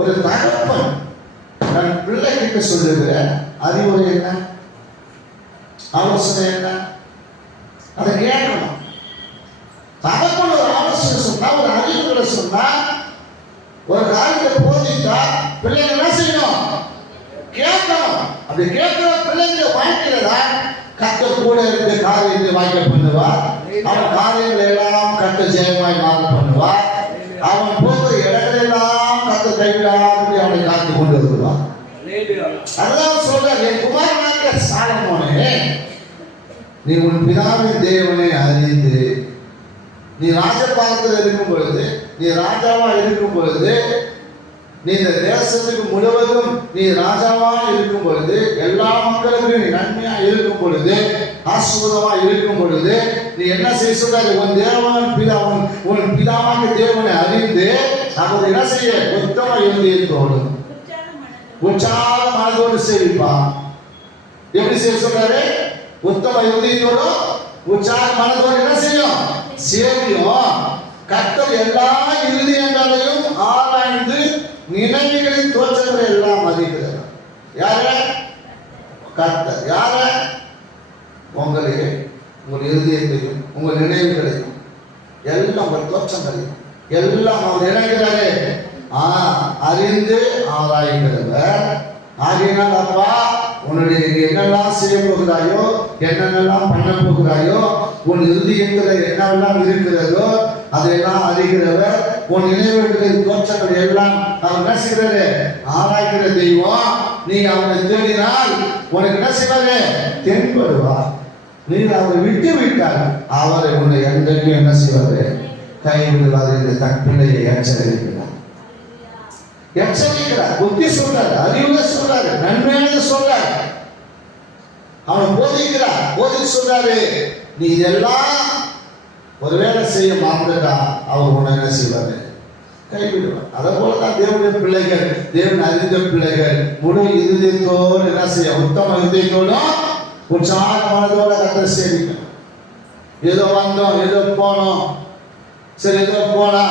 ஒரு தகப்பன் தன் பிள்ளை கிட்ட சொல்லுகிற அறிவுரை என்ன, ஆலோசனை என்ன, அதை கேட்கணும். தகப்பன் ஒரு ஆலோசனை சொன்னா, ஒரு அறிவுரை சொன்னா, ஒரு காரியத்தை போதித்தா பிள்ளைங்க என்ன செய்யணும்? கேட்கணும். அப்படி கேட்கிற பிள்ளைங்க வாழ்க்கையில தான் கர்த்தர் கூட இருந்து காரியத்தை வாய்க்க பண்ணுவார். அவன் காரியங்களை எல்லாம் கர்த்தர் ஜெயமாய் மாற பண்ணுவார். அவன் போகிற இடங்களெல்லாம் கர்த்தர் கைவிடாமல் அவனை காத்து கொண்டு வருவார். அதான் சொல்றார், என் குமாரனாகிய சாலமோனே, நீ உன் பிதாவின் தேவனை அறிந்து நீ ராஜபாகத்தில் இருக்கும் பொழுது, நீ ராஜாவா இருக்கும் பொழுது, நீ இந்த தேசத்துக்கு முழுவதும் நீ ராஜாவா இருக்கும் பொழுது, எல்லா மக்களுக்கும் நீ நன்மையா இருக்கும் பொழுது, ஆசீர்வாதமா இருக்கும் பொழுது, நீ என்ன செய்ய சொல்றாரு? உன் தேவன் உன் பிதாவாகிய தேவனை அறிந்து அவர் என்ன செய்ய? உத்தம இருதயத்தோடு உற்சாக மனதோடு சேவிப்பான். எப்படி செய்ய சொல்றாரு? உத்தம இருதயத்தோடு உற்சாக மனதோடு என்ன செய்யும்? சேவியும். கர்த்தர் எல்லா இருதயங்களையும் ஆராய்ந்து நினைவுகளின் தோற்றங்களை எல்லாம் மதிக்கிறார். யார? கர்த்தர். யார? உங்களையே, உங்கள் இருதயத்தையும் உங்கள் நினைவுகளையும் எல்லாம் உங்கள் தோற்றங்களையும் எல்லாம் அவர் இணைக்கிறாரே, அறிந்து ஆராய்கிறவர். ஆகையினால் அப்பா, உன்னுடைய என்னெல்லாம் செய்ய போகிறாயோ, என்னென்னலாம் பண்ண போகிறாயோ, உன் இருதயத்தில் என்னெல்லாம் இருக்கிறதோ அதையெல்லாம் அறிகிறவர். உன் நினைவுகளின் தோற்றங்கள் எல்லாம் அவர் என்ன செய்கிறாரு? ஆராய்கிற தெய்வம். நீ அவனை தேடினால் உனக்கு என்ன செய்வாரு? தென்படுவார். நீ அவரை விட்டு விட்டார், அவரை உன்னை என்றைக்கும் என்ன செய்வாரு? கைவிடுவார் என்று தற்பிள்ளையை எச்சரிக்கிறார், புத்தி சொல்றாரு, அறிவுரை சொல்றாரு, நன்மையானது சொல்றாரு. அவன் போதிக்கிறார், போதி சொல்றாரு. நீ இதெல்லாம் ஒருவேளை செய்ய மாட்டா அவர் உன்னை என்ன செய்வாரு? கைவிடுவார். அதை போலதான் தேவனுடைய பிள்ளைகள், தேவன் அறிந்த பிள்ளைகள் முழு இருதயத்தோடு என்ன செய்ய? உத்தம இருதயத்தோடும் உற்சாகமானதோட கர்த்தரை சேவிக்கணும். ஏதோ வந்தோம், ஏதோ போனோம், சரி ஏதோ போனா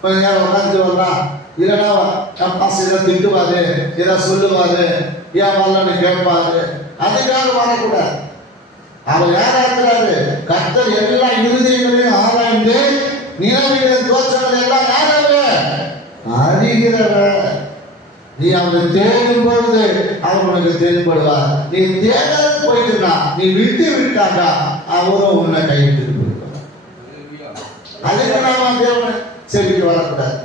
கொஞ்ச நேரம் உட்காந்து வரலாம், இல்லைன்னா பாஸ் ஏதோ திட்டுவாரு, ஏதோ சொல்லுவாரு, ஏன் வரலன்னு கேட்பாரு, அதுக்காக வரக்கூடாது. அவர் யாரா இருக்கிறாரு? கர்த்தர் எல்லா இருதயங்களையும் ஆராய்ந்து நினைவுகளின் தோற்றங்கள் எல்லாம் யாராவது அறிகிறவர். நீ அவரை தேடும் பொழுது அவர் உனக்கு தென்படுவார். நீ தேட போயிட்டுனா, நீ விட்டு விட்டாங்க அவரும் உன்னை கைவிட்டு போயிடுவார். அதுக்கு நாம தேவனை செவிக்கு வரக்கூடாது.